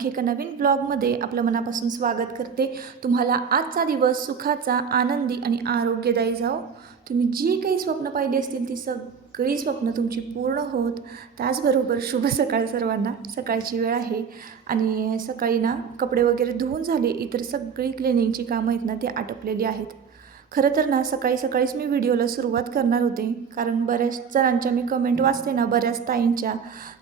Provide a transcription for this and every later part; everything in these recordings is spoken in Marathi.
आणखी एका नवीन ब्लॉगमध्ये आपलं मनापासून स्वागत करते। तुम्हाला आजचा दिवस सुखाचा, आनंदी आणि आरोग्यदायी जाओ। तुम्ही जी काही स्वप्न पाहिली असतील ती सगळी स्वप्न तुमची पूर्ण होत। त्याचबरोबर शुभ सकाळ सर्वांना। सकाळची वेळ आहे आणि सकाळी ना कपडे वगैरे धुवून झाले, इतर सगळी क्लिनिंगची कामं आहेत ना ती आटोपलेली आहेत। खरं तर ना सकाळीच मी व्हिडिओला सुरुवात करणार होते, कारण बऱ्याच जणांच्या मी कमेंट वाचते ना, बऱ्याच ताईंच्या,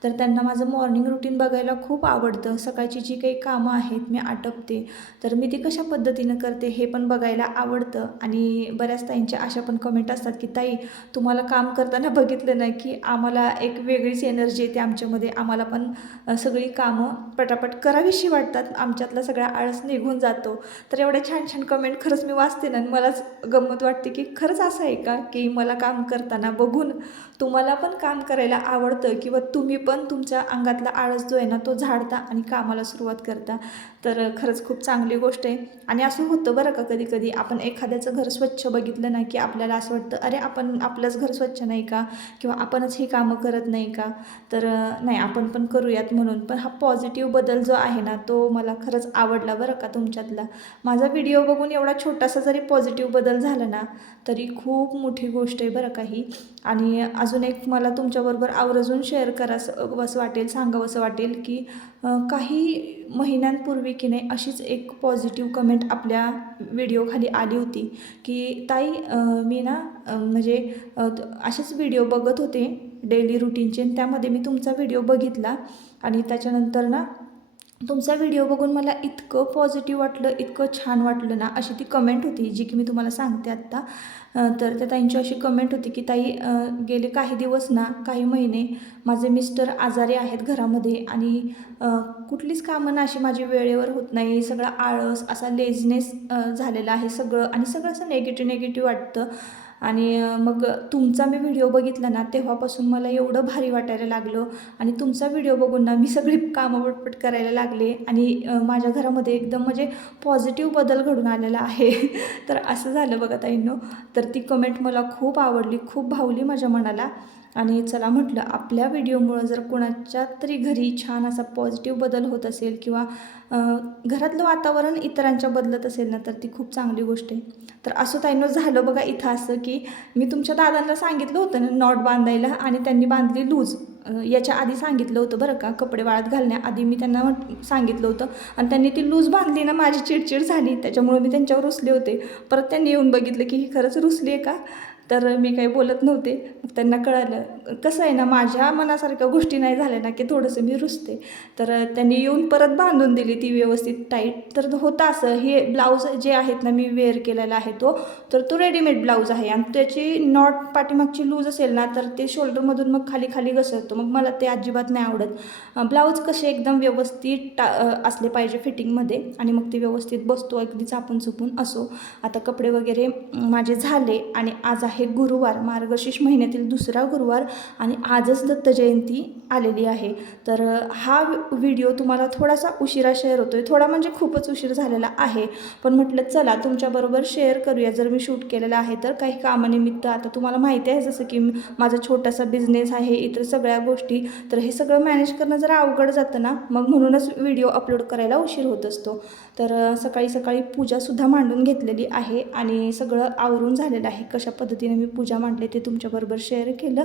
तर त्यांना माझं मॉर्निंग रुटीन बघायला खूप आवडतं। सकाळची जी काही कामं आहेत मी आटपते, तर मी ती कशा पद्धतीनं करते हे पण बघायला आवडतं। आणि बऱ्याच ताईंच्या अशा पण कमेंट असतात की ताई, तुम्हाला काम करताना बघितलं ना की आम्हाला एक वेगळीच एनर्जी येते आमच्यामध्ये, आम्हाला पण सगळी कामं पटापट करावीशी वाटतात, आमच्यातला सगळा आळस निघून जातो। तर एवढ्या छान छान कमेंट खरंच मी वाचते ना, मलाच गंमत वाटते की खरंच असं आहे का, की मला काम करताना बघून तुम्हाला पण काम करायला आवडतं किंवा तुम्ही पण तुमच्या अंगातला आळस जो आहे ना तो झाडता आणि कामाला सुरुवात करता। तर खरंच खूप चांगली गोष्ट आहे। आणि असं होतं बरं का, कधी कधी आपण एखाद्याचं घर स्वच्छ बघितलं ना की आपल्याला असं वाटतं, अरे आपण आपलंच घर स्वच्छ नाही का, किंवा आपणच ही कामं करत नाही का, तर नाही आपण पण करूयात म्हणून। पण हा पॉझिटिव्ह बदल जो आहे ना तो मला खरंच आवडला बरं का तुमच्यातला। माझा व्हिडिओ बघून एवढा छोटासा जरी पॉझिटिव्ह बदल झाला ना तरी खूप मोठी गोष्ट आहे बरं का ही। आणि अजून एक मला तुमच्याबरोबर आवर्जून शेअर करावंसं वाटेल, सांगावंसं वाटेल की काही महिन्यांपूर्वी की नाही अशीच एक पॉझिटिव्ह कमेंट आपल्या व्हिडिओखाली आली होती की ताई, मी ना म्हणजे असेच व्हिडिओ बघत होते डेली रुटीनचे, आणि त्यामध्ये मी तुमचा व्हिडिओ बघितला आणि त्याच्यानंतर ना तुमचा व्हिडिओ बघून मला इतकं पॉझिटिव्ह वाटलं, इतकं छान वाटलं ना, अशी ती कमेंट होती जी की मी तुम्हाला सांगते आत्ता। तर त्या ताईंची अशी कमेंट होती की ताई, गेले काही दिवस ना, काही महिने माझे मिस्टर आजारी आहेत घरामध्ये, आणि कुठलीच कामं ना अशी माझी वेळेवर होत नाही, सगळा आळस असा लेझनेस झालेला आहे सगळं, आणि सगळं असं निगेटिव्ह वाटतं। आणि मग तुमचा मी व्हिडिओ बघितला ना तेव्हापासून मला एवढं भारी वाटायला लागलं, आणि तुमचा व्हिडिओ बघून ना मी सगळी कामं पटपट करायला लागले, आणि माझ्या घरामध्ये एकदम म्हणजे पॉझिटिव्ह बदल घडून आलेला आहे। तर असं झालं बघा ताईंनो। तर ती कमेंट मला खूप आवडली, खूप भावली माझ्या मनाला, आणि चला म्हटलं आपल्या व्हिडिओमुळं जर कोणाच्या तरी घरी छान असा पॉझिटिव्ह बदल होत असेल, किंवा घरातलं वातावरण इतरांच्या बदलत असेल ना, तर ती खूप चांगली गोष्ट आहे। तर असं ताईंनो झालं बघा इथं असं की मी तुमच्या दादांना सांगितलं होतं ना नॉट बांधायला, आणि त्यांनी बांधली लूज। याच्या आधी सांगितलं होतं बरं का, कपडे वाळत घालण्याआधी मी त्यांना सांगितलं होतं, आणि त्यांनी ती लूज बांधली ना, माझी चिडचिड झाली, त्याच्यामुळे मी त्यांच्यावर रुसले होते। परत त्यांनी येऊन बघितलं की ही खरंच रुसली आहे का, तर मी काही बोलत नव्हते। मग त्यांना कळालं, कसं आहे ना, माझ्या मनासारख्या गोष्टी नाही झाल्या ना की थोडंसं मी रुसते। तर त्यांनी येऊन परत बांधून दिली ती व्यवस्थित टाईट। तर होतं असं, हे ब्लाऊज जे आहेत ना मी वेअर केलेला आहे तो रेडीमेड ब्लाऊज आहे, आणि त्याची नॉट पाठीमागची लूज असेल ना तर ते शोल्डरमधून मग खाली खाली घसरतो, मग मला ते अजिबात नाही आवडत। ब्लाऊज कसे एकदम व्यवस्थित असले पाहिजे फिटिंगमध्ये, आणि मग ते व्यवस्थित बसतो, अगदी चापून चुपून असो। आता कपडे वगैरे माझे झाले, आणि आज आहे गुरुवार, मार्गशीर्ष महिन्यातील दुसरा गुरुवार, आणि आजच दत्त जयंती आलेली आहे। तर हा व्हिडिओ तुम्हाला थोडासा उशिरा शेअर होतोय, थोडा म्हणजे खूपच उशीर झालेला आहे, पण म्हटलं चला तुमच्याबरोबर शेअर करूया। जर मी शूट केलेला आहे तर काही कामानिमित्त, आता तुम्हाला माहिती आहे जसं की माझा छोटासा बिझनेस आहे, इतर सगळ्या गोष्टी, तर हे सगळं मॅनेज करणं जरा अवघड जातं ना, मग म्हणूनच व्हिडिओ अपलोड करायला उशीर होत असतो। तर सकाळी पूजासुद्धा मांडून घेतलेली आहे, आणि सगळं आवरून झालेलं आहे। कशा पद्धतीने मी पूजा मांडले ते तुमच्याबरोबर शेअर केलं,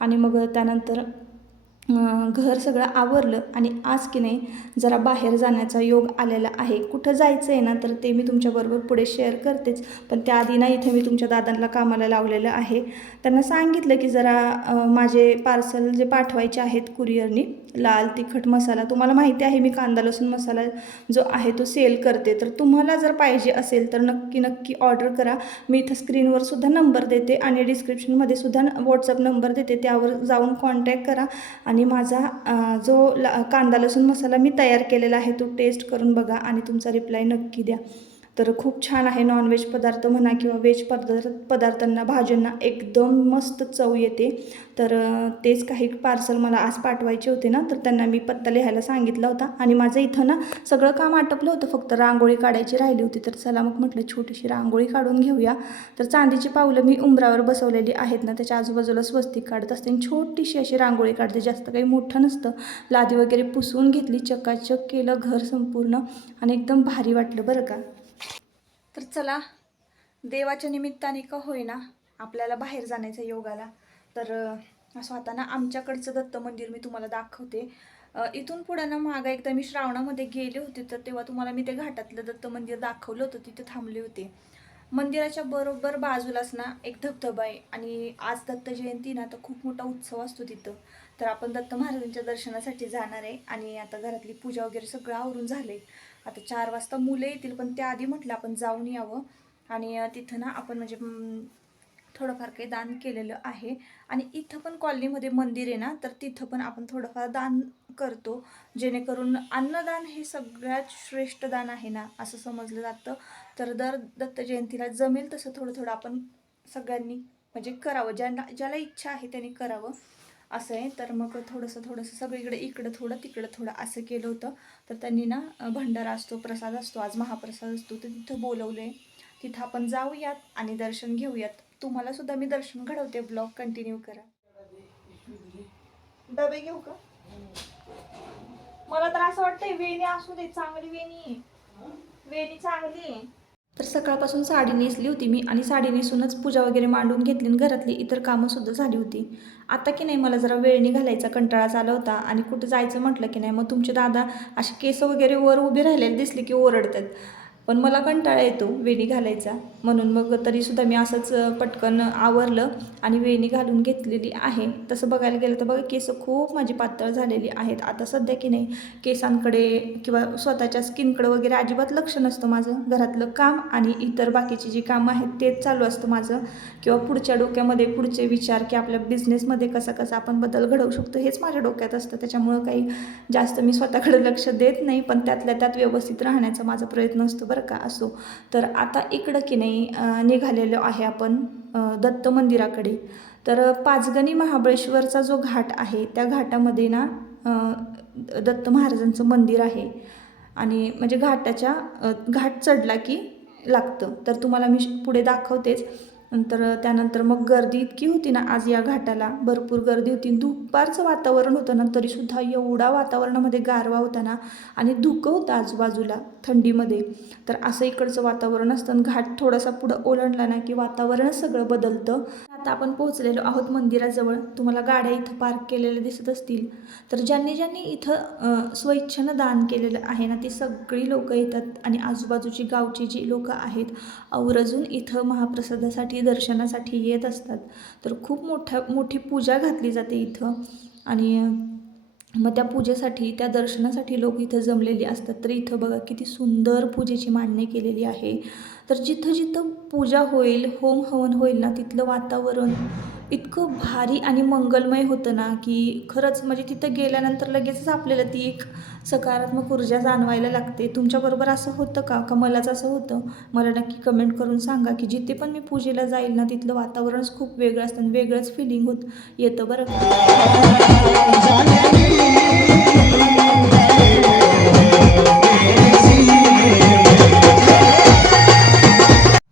आणि मग त्यानंतर घर सगळं आवरलं, आणि आज की नाही जरा बाहेर जाण्याचा योग आलेला आहे। कुठं जायचं आहे ना तर ते मी तुमच्याबरोबर पुढे शेअर करतेच, पण त्याआधी ना इथे मी तुमच्या दादांना कामाला लावलेलं आहे। त्यांना सांगितलं की जरा माझे पार्सल जे पाठवायचे आहेत कुरिअरनी, लाल तिखट मसाला, तुम्हाला माहिती आहे मी कांदा लसूण मसाला जो आहे तो सेल करते, तर तुम्हाला जर पाहिजे असेल तर नक्की ऑर्डर करा। मी इथं स्क्रीनवर सुद्धा नंबर देते, आणि डिस्क्रिप्शनमध्ये सुद्धा व्हॉट्सअप नंबर देते, त्यावर जाऊन कॉन्टॅक्ट करा, आणि माझा जो कांदा लसूण मसाला मी तयार केलेला आहे तो टेस्ट करून बघा, आणि तुमचा रिप्लाय नक्की द्या। तर खूप छान आहे. नॉनव्हेज पदार्थ म्हणा किंवा व्हेज पदार्थांना भाज्यांना एकदम मस्त चव येते. तर तेच काही पार्सल मला आज पाठवायचे होते ना, तर त्यांना मी पत्ता लिहायला सांगितला होता. आणि माझं इथं ना सगळं काम आटपलं होतं, फक्त रांगोळी काढायची राहिली होती. तर चला मग म्हटलं छोटीशी रांगोळी काढून घेऊया. तर चांदीची पावलं मी उंबरावर बसवलेली आहेत ना, त्याच्या आजूबाजूला स्वस्तिक काढत असते. छोटीशी अशी रांगोळी काढते, जास्त काही मोठं नसतं. लादी वगैरे पुसून घेतली, चकाचक केलं घर संपूर्ण आणि एकदम भारी वाटलं बरं का. तर चला, देवाच्या निमित्ताने का होईना आपल्याला बाहेर जाण्याचा योग आला. तर असं होता ना, आमच्याकडचं दत्त मंदिर मी तुम्हाला दाखवते. इथून पुढं ना मागं एकदा मी श्रावणामध्ये गेले होते, तर तेव्हा तुम्हाला मी ते घाटातलं दत्त मंदिर दाखवलं होतं, तिथे थांबले होते. मंदिराच्या बरोबर बाजूलाच ना एक धबधबा आहे. आणि आज दत्त जयंती ना, तर खूप मोठा उत्सव असतो तिथं. तर आपण दत्त महाराजांच्या दर्शनासाठी जाणार आहे. आणि आता घरातली पूजा वगैरे सगळं आवरून झाले. आता 4 वाजता मुलं येतील, पण त्याआधी म्हटलं आपण जाऊन यावं. आणि तिथं ना आपण म्हणजे थोडंफार काही दान केलेलं आहे. आणि इथं पण कॉलनीमध्ये मंदिर आहे ना, तर तिथं पण आपण थोडंफार दान करतो, जेणेकरून अन्नदान हे सगळ्यात श्रेष्ठ दान आहे ना, असं समजलं जातं. तर दर दत्त जयंतीला जमेल तसं थोडं थोडं आपण सगळ्यांनी म्हणजे करावं, ज्याला इच्छा आहे त्यांनी करावं असं आहे. तर मग थोडंसं सगळीकडे इकडं थोडं तिकडं थोडं असं केलं होतं. तर त्यांनी ना भंडारा असतो, प्रसाद असतो, आज महाप्रसाद असतो, तर तिथं बोलवलं आहे. तिथं आपण जाऊयात आणि दर्शन घेऊयात. तुम्हाला सुद्धा मी दर्शन घडवते, ब्लॉग कंटिन्यू करा. डबे घेऊ का? मला तर असं वाटतंय वेणी असू दे, चांगली वेणी, वेणी चांगली. तर सकाळपासून साडी नेसली होती मी, आणि साडी नेसूनच पूजा वगैरे मांडून घेतली आणि घरातली इतर कामंसुद्धा झाली होती. आता की नाही मला जरा वेळणी घालायचा कंटाळा आला होता, आणि कुठं जायचं म्हटलं की नाही, मग तुमचे दादा असे केस वगैरे वर उभे राहिलेले दिसले की ओरडतात. पण मला कंटाळा येतो वेणी घालायचा, म्हणून मग तरीसुद्धा मी असंच पटकन आवरलं आणि वेणी घालून घेतलेली आहे. तसं बघायला गेलं तर बघा, केस खूप माझी पातळ झालेली आहेत आता सध्या की नाही. केसांकडे किंवा स्वतःच्या स्किनकडे वगैरे अजिबात लक्ष नसतं माझं. घरातलं काम आणि इतर बाकीची जी कामं आहेत तेच चालू असतं माझं, किंवा पुढच्या डोक्यामध्ये पुढचे विचार की आपल्या बिझनेसमध्ये कसा आपण बदल घडवू शकतो हेच माझ्या डोक्यात असतं. त्याच्यामुळं काही जास्त मी स्वतःकडे लक्ष देत नाही, पण त्यातल्या त्यात व्यवस्थित राहण्याचा माझा प्रयत्न असतो बरं का. असो, तर आता इकडं की नाही निघालेलो आहे आपण दत्त मंदिराकडे. तर पाचगणी महाबळेश्वरचा जो घाट आहे, त्या घाटामध्ये ना दत्त महाराजांचं मंदिर आहे. आणि म्हणजे घाटाच्या घाट चढला की लागतं. तर तुम्हाला मी पुढे दाखवतेच. त्यानंतर मग गर्दी इतकी होती ना आज या घाटाला, भरपूर गर्दी होती. दुपारचं वातावरण होतं ना, तरीसुद्धा एवढा वातावरणामध्ये गारवा होता ना, आणि धुकं होतं आजूबाजूला थंडीमध्ये. तर असं इकडचं वातावरण असतं. घाट थोडासा पुढं ओलांडला ना की वातावरणच सगळं बदलतं. आता आपण पोहोचलेलो आहोत मंदिराजवळ. तुम्हाला गाड्या इथं पार्क केलेल्या दिसत असतील. तर ज्यांनी इथं स्वइच्छेनं दान केलेलं आहे ना, ती सगळी लोकं येतात. आणि आजूबाजूची गावची जी लोकं आहेत आवर्जून इथं महाप्रसादासाठी दर्शनासाठी येत असतात. तर खूप मोठी पूजा घातली जाते इथं. आणि मग त्या पूजेसाठी, त्या दर्शनासाठी लोक इथं जमलेली असतात. तर इथं बघा किती सुंदर पूजेची मांडणी केलेली आहे. तर जिथं जिथं पूजा होईल, होम हवन होईल ना, तिथलं वातावरण इतकं भारी आणि मंगलमय होतं ना, की खरंच म्हणजे तिथं गेल्यानंतर लगेचच आपल्याला ती एक सकारात्मक ऊर्जा जाणवायला लागते. तुमच्याबरोबर असं होतं का मलाच असं होतं? मला नक्की कमेंट करून सांगा, की जिथे पण मी पूजेला जाईल ना, तिथलं वातावरणच खूप वेगळं असतं आणि वेगळंच फिलिंग येतं बरं का.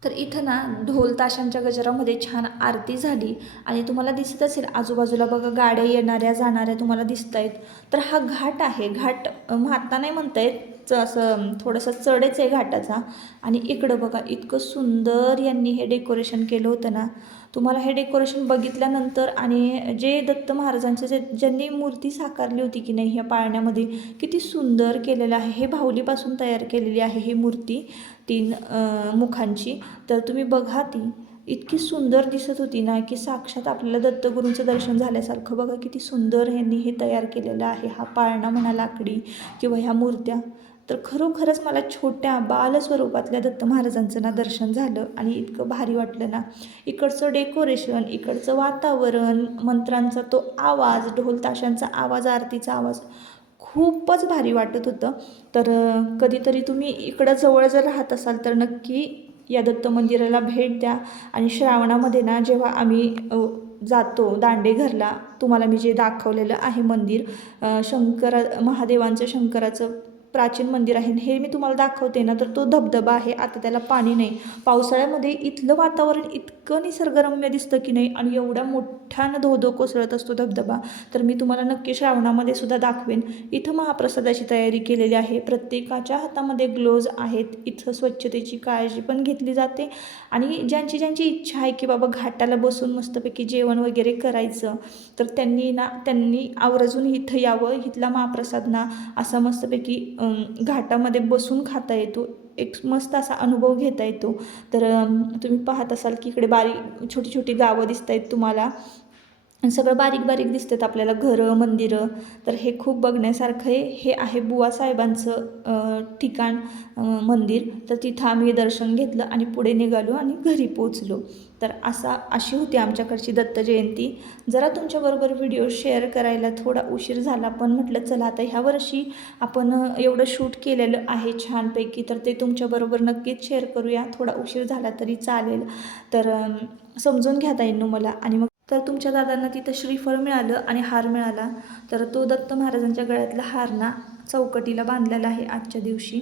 तर इथं ना ढोल ताशांच्या गजरामध्ये छान आरती झाली. आणि तुम्हाला दिसत असेल आजूबाजूला बघा, गाड्या येणाऱ्या जाणाऱ्या तुम्हाला दिसत आहेत. तर हा घाट आहे. घाट आता नाही म्हणता येत, असं थोडंसं चढच आहे घाटाचा. आणि इकडं बघा इतकं सुंदर यांनी हे डेकोरेशन केलं होतं ना. तुम्हाला हे डेकोरेशन बघितल्यानंतर, आणि जे दत्त महाराजांचे ज्यांनी मूर्ती साकारली होती की नाही ह्या पाळण्यामध्ये, किती सुंदर केलेलं आहे. हे बाहुलीपासून तयार केलेली आहे ही मूर्ती, 3 मुखांची. तर तुम्ही बघा, ती इतकी सुंदर दिसत होती ना, की साक्षात आपल्याला दत्तगुरूंचं दर्शन झाल्यासारखं. बघा किती सुंदर ह्यांनी हे तयार केलेलं आहे, हा पाळणा म्हणा लाकडी किंवा ह्या मूर्त्या. तर खरोखरच मला छोट्या बालस्वरूपातल्या दत्त महाराजांचं ना दर्शन झालं, आणि इतकं भारी वाटलं ना. इकडचं डेकोरेशन, इकडचं वातावरण, मंत्रांचा तो आवाज, ढोल ताशांचा आवाज, आरतीचा आवाज खूपच भारी वाटत होतं. तर कधीतरी तुम्ही इकडं जवळ जर राहत असाल तर नक्की या दत्त मंदिराला भेट द्या. आणि श्रावणामध्ये ना जेव्हा आम्ही जातो दांडेघरला, तुम्हाला मी जे दाखवलेलं आहे मंदिर, महादेवांचं शंकराचं प्राचीन मंदिर आहे हे मी तुम्हाला दाखवते ना, तर तो धबधबा आहे. आता त्याला पाणी नाही. पावसाळ्यामध्ये इथलं वातावरण इतकं निसर्गरम्य दिसतं की नाही, आणि एवढ्या मोठ्यानं धो कोसळत असतो धबधबा. तर मी तुम्हाला नक्की श्रावणामध्ये सुद्धा दाखवेन. इथं महाप्रसादाची तयारी केलेली आहे. प्रत्येकाच्या हातामध्ये ग्लोव्ज आहेत. इथं स्वच्छतेची काळजी पण घेतली जाते. आणि ज्यांची ज्यांची इच्छा आहे की बाबा घाटाला बसून मस्तपैकी जेवण वगैरे करायचं, तर त्यांनी आवर्जून इथं यावं. इथला महाप्रसाद ना असा मस्तपैकी घाटामध्ये बसून खाता येतो. एक मस्त असा अनुभव घेता येतो. तर तुम्ही पाहत असाल की इकडे छोटी छोटी गावं दिसत आहेत तुम्हाला. सगळं बारीक बारीक दिसतात आपल्याला, घरं, मंदिरं. तर हे खूप बघण्यासारखं आहे. हे आहे बुवासाहेबांचं ठिकाण, मंदिर. तर तिथं आम्ही दर्शन घेतलं आणि पुढे निघालो आणि घरी पोचलो. तर अशी होती आमच्याकडची दत्त जयंती. जरा तुमच्याबरोबर व्हिडिओ शेअर करायला थोडा उशीर झाला, पण म्हटलं चला आता ह्या वर्षी आपण एवढं शूट केलेलं आहे छानपैकी, तर ते तुमच्याबरोबर नक्कीच शेअर करूया. थोडा उशीर झाला तरी चालेल. तर समजून घ्या ताईंनो मला. आणि मग तर तुमच्या दादांना तिथं श्रीफळ मिळालं आणि हार मिळाला. तर तो दत्त महाराजांच्या गळ्यातला हार ना चौकटीला बांधलेला आहे आजच्या दिवशी.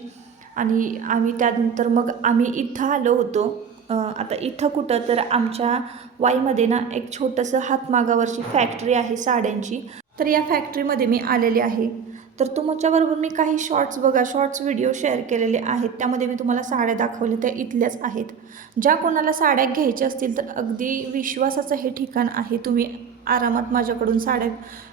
आणि आम्ही त्यानंतर मग आम्ही इथं आलो होतो. आता इथं कुठं, तर आमच्या वाईमध्ये ना एक छोटंसं हातमागावरची फॅक्टरी आहे साड्यांची. तर या फॅक्टरीमध्ये मी आलेले आहे. तर तुमच्याबरोबर मी काही शॉर्ट्स व्हिडिओ शेअर केलेले आहेत. त्यामध्ये मी तुम्हाला साड्या दाखवल्या, त्या इथल्याच आहेत. ज्या कोणाला साड्या घ्यायच्या असतील तर अगदी विश्वासाचं हे ठिकाण आहे. तुम्ही आरामात माझ्याकडून साड्या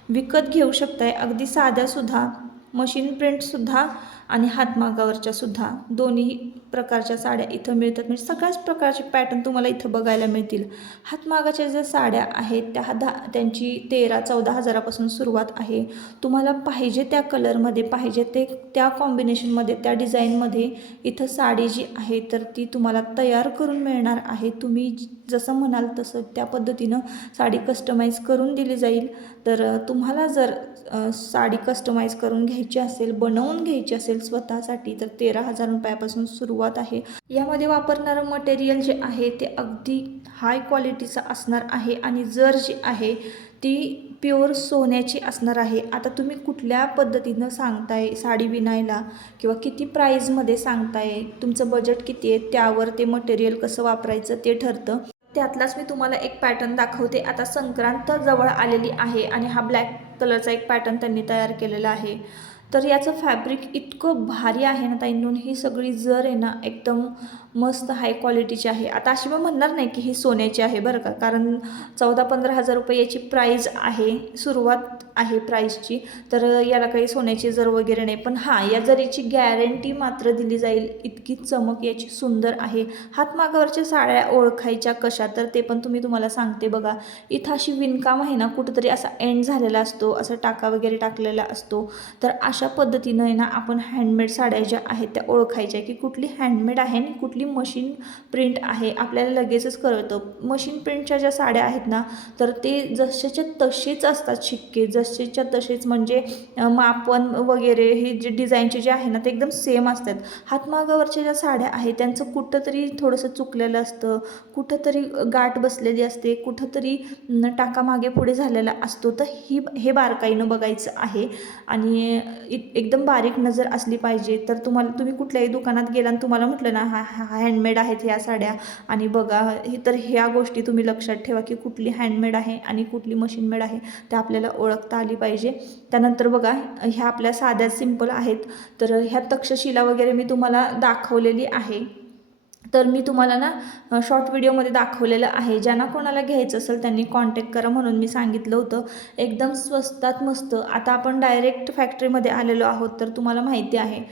विकत घेऊ शकताय. अगदी साध्यासुद्धा, मशीन प्रिंटसुद्धा आणि हातमागावरच्या सुद्धा दोन्ही प्रकारच्या साड्या इथं मिळतात. म्हणजे सगळ्याच प्रकारचे पॅटर्न तुम्हाला इथं बघायला मिळतील. हातमागाच्या ज्या साड्या आहेत त्यांची 13-14 हजारापासून सुरुवात आहे. तुम्हाला पाहिजे त्या कलरमध्ये, पाहिजे त्या कॉम्बिनेशनमध्ये, त्या डिझाईनमध्ये इथं साडी जी आहे तर ती तुम्हाला तयार करून मिळणार आहे. तुम्ही जसं म्हणाल तसं त्या पद्धतीनं साडी कस्टमाइज करून दिली जाईल. तर तुम्हाला जर साडी कस्टमाइज करून घ्यायची असेल, बनवून घ्यायची असेल स्वतःसाठी, तर 13,000 रुपयापासून सुरुवात आहे. यामध्ये वापरणारं मटेरियल जे आहे ते अगदी हाय क्वालिटीचं असणार आहे. आणि जर जी आहे ती प्युअर सोन्याची असणार आहे. आता तुम्ही कुठल्या पद्धतीनं सांगताय साडी विणायला, किंवा किती प्राईजमध्ये सांगताय, तुमचं बजेट किती आहे, त्यावर ते मटेरियल कसं वापरायचं ते ठरतं. त्यातलाच मी तुम्हाला एक पॅटर्न दाखवते. आता संक्रांत जवळ आलेली आहे आणि हा ब्लॅक कलरचा एक पॅटर्न त्यांनी तयार केलेला आहे. तर याचं फॅब्रिक इतकं भारी आहे ना ताईंनो. ही सगळी जर आहे ना एकदम मस्त हाय क्वालिटीची आहे. आता अशी मी म्हणणार नाही की ही सोन्याची आहे बरं का, कारण 14-15 हजार रुपये याची प्राईज आहे, सुरुवात आहे प्राईजची. तर याला काही सोन्याची जर वगैरे नाही. पण हां, या जरीची गॅरंटी मात्र दिली जाईल. इतकी चमक याची सुंदर आहे. हातमागावरच्या साड्या ओळखायच्या कशा, तर ते पण तुम्हाला सांगते बघा. इथं अशी विणकाम आहे ना, कुठंतरी असा एंड झालेला असतो, असं टाका वगैरे टाकलेला असतो. तर अशा पद्धतीनं आहे ना आपण हँडमेड साड्या ज्या आहेत त्या ओळखायच्या की कुठली हँडमेड आहे आणि कुठली मशीन प्रिंट आहे. आपल्याला लगेचच कळतं. मशीन प्रिंटच्या ज्या साड्या आहेत ना, तर ते जसेच्या तसेच असतात शिक्के, जसेच्या तसेच. म्हणजे मापन वगैरे हे जे डिझाईनचे जे आहे ना ते एकदम सेम असतात. हातमागावरच्या ज्या साड्या आहेत त्यांचं कुठंतरी थोडंसं चुकलेलं असतं, कुठंतरी गाठ बसलेली असते, कुठंतरी टाका मागे पुढे झालेला असतो. तर हे बारकाईनं बघायचं आहे. आणि एकदम बारीक नजर असली पाहिजे. तर तुम्ही कुठल्याही दुकानात गेला आणि तुम्हाला म्हटलं ना हा हँडमेड आहेत ह्या साड्या, आणि बघा तर ह्या गोष्टी तुम्ही लक्षात ठेवा की कुठली हँडमेड आहे आणि कुठली मशीन मेड आहे, त्या आपल्याला ओळखता आली पाहिजे. त्यानंतर बघा ह्या आपल्या साध्या सिंपल आहेत. तर ह्या तक्षशिला वगैरे मी तुम्हाला दाखवलेली आहे. तर मी तुम्हाला ना शॉर्ट व्हिडिओमध्ये दाखवलेलं आहे. ज्यांना कोणाला घ्यायचं असेल त्यांनी कॉन्टॅक्ट करा म्हणून मी सांगितलं होतं. एकदम स्वस्तात मस्त. आता आपण डायरेक्ट फॅक्टरीमध्ये आलेलो आहोत, तर तुम्हाला माहिती आहे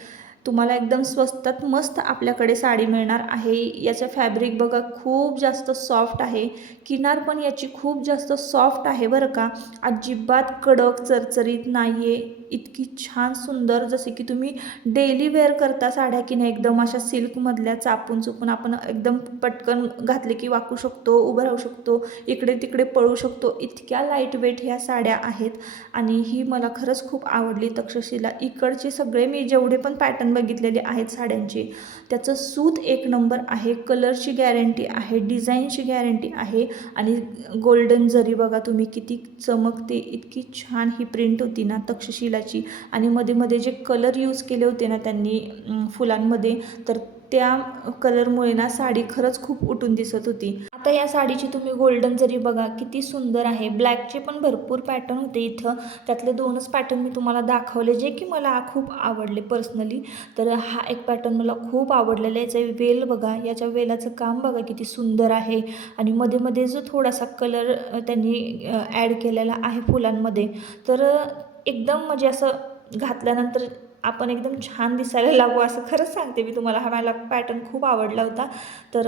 तुम्हाला एकदम स्वस्तात मस्त आपल्याकडे साडी मिळणार आहे. याचं फॅब्रिक बघा खूप जास्त सॉफ्ट आहे. किनार पण याची खूप जास्त सॉफ्ट आहे बरं का, अजिबात कडक चरचरीत नाही आहे. इतकी छान सुंदर, जसे की तुम्ही डेली वेअर करता साड्या की नाही, एकदम अशा सिल्कमधल्या चापून चुपून आपण एकदम पटकन घातले की वाकू शकतो, उभं राहू शकतो, इकडे तिकडे पळू शकतो, इतक्या लाईट वेट ह्या साड्या आहेत. आणि ही मला खरंच खूप आवडली तक्षशिला. इकडचे सगळे मी जेवढे पण पॅटर्न बघितलेले आहेत साड्यांचे, त्याचं सूत एक नंबर आहे, कलरची गॅरंटी आहे, डिझाईनची गॅरंटी आहे. आणि गोल्डन जरी बघा तुम्ही किती चमकते, इतकी छान ही प्रिंट होती ना तक्षशिलाची. आणि मध्ये मध्ये जे कलर यूज केले होते ना त्यांनी फुलांमध्ये, तर त्या कलरमुळे ना साडी खरंच खूप उठून दिसत होती. आता या साडीची तुम्ही गोल्डन जरी बघा किती सुंदर आहे. ब्लॅकचे पण भरपूर पॅटर्न होते इथं, त्यातले 2च पॅटर्न मी तुम्हाला दाखवले जे की मला खूप आवडले पर्सनली. तर हा एक पॅटर्न मला खूप आवडलेला आहे. याचा वेल बघा, याच्या वेलाचं काम बघा किती सुंदर आहे. आणि मध्ये मध्ये जो थोडासा कलर त्यांनी ॲड केलेला आहे फुलांमध्ये, तर एकदम म्हणजे असं घातल्यानंतर आपण एकदम छान दिसायला लागू, असं खरंच सांगते मी तुम्हाला. हा मला पॅटर्न खूप आवडला होता. तर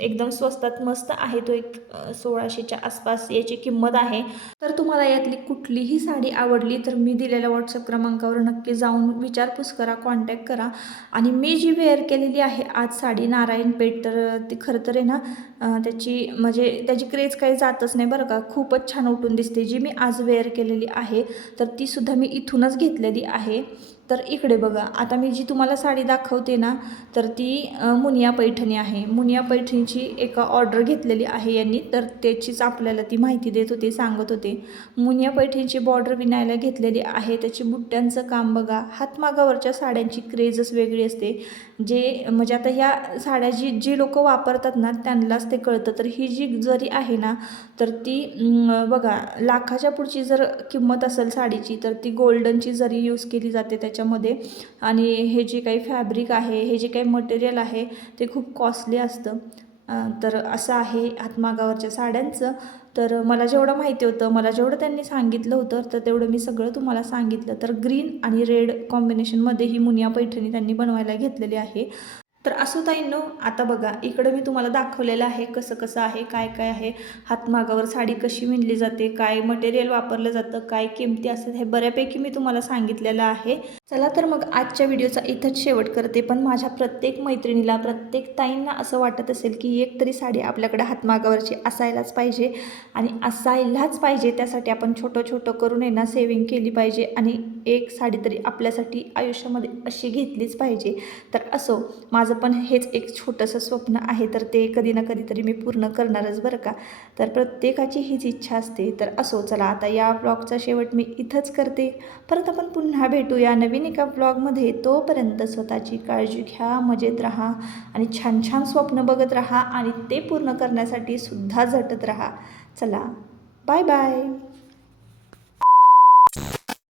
एकदम स्वस्तात मस्त आहे तो. एक 1600च्या आसपास याची किंमत आहे. तर तुम्हाला यातली कुठलीही साडी आवडली तर मी दिलेल्या व्हॉट्सअप क्रमांकावर नक्की जाऊन विचारपूस करा, कॉन्टॅक्ट करा. आणि मी जी वेअर केलेली आहे आज साडी नारायणपेठ, तर ती खरं तर आहे ना त्याची क्रेज काही जातच नाही बरं का, खूपच छान उठून दिसते. जी मी आज वेअर केलेली आहे तर ती सुद्धा मी इथूनच घेतलेली आहे. तर इकडे बघा, आता मी जी तुम्हाला साडी दाखवते ना, तर ती मुनिया पैठणी आहे. मुनिया पैठणीची एका ऑर्डर घेतलेली आहे यांनी, तर त्याचीच आपल्याला ती माहिती देत होते, सांगत होते. मुनिया पैठणीची बॉर्डर विणायला घेतलेली आहे. त्याची बुट्ट्यांचं काम बघा. हातमागावरच्या साड्यांची क्रेजच वेगळी असते. म्हणजे आता ह्या साड्या जी लोक वापरतात ना त्यांनाच ते कळतं. तर ही जी जरी आहे ना, तर ती बघा, लाखाच्या पुढची जर किंमत असेल साडीची, तर ती गोल्डनची जरी यूज केली जाते त्याच्यामध्ये. आणि हे जे काही फॅब्रिक आहे, हे जे काही मटेरियल आहे, ते खूप कॉस्टली असतं. तर असं आहे हातमागावरच्या साड्यांचं. तर मला जेवढं माहिती होतं, मला जेवढं त्यांनी सांगितलं होतं, तर तेवढं मी सगळं तुम्हाला सांगितलं. तर ग्रीन आणि रेड कॉम्बिनेशनमध्ये ही मुनिया पैठणी त्यांनी बनवायला घेतलेली आहे. तर असो ताईंनो, आता बघा इकडं मी तुम्हाला दाखवलेलं आहे कसं कसं आहे, काय काय आहे, हातमागावर साडी कशी विणली जाते, काय मटेरियल वापरलं जातं, काय किमती असतात, हे बऱ्यापैकी मी तुम्हाला सांगितलेलं आहे. चला तर मग आजच्या व्हिडिओचा इथंच शेवट करते. पण माझ्या प्रत्येक मैत्रिणीला, प्रत्येक ताईंना असं वाटत असेल की एक तरी साडी आपल्याकडे हातमागावरची असायलाच पाहिजे. आणि असायलाच पाहिजे, त्यासाठी आपण छोटं छोटं करून आहे ना सेविंग केली पाहिजे. आणि एक साडी तरी आपल्यासाठी आयुष्यामध्ये अशी घेतलीच पाहिजे. तर असो, माझं पण हेच एक छोटंसं स्वप्न आहे, तर ते कधी ना कधीतरी मी पूर्ण करणारच बरं का. तर प्रत्येकाची हीच इच्छा असते. तर असो, चला आता या ब्लॉगचा शेवट मी इथंच करते. परत आपण पुन्हा भेटूया नवीन एका ब्लॉगमध्ये. तोपर्यंत स्वतःची काळजी घ्या, मजेत राहा आणि छान छान स्वप्न बघत राहा आणि ते पूर्ण करण्यासाठी सुद्धा झटत राहा. चला, बाय बाय.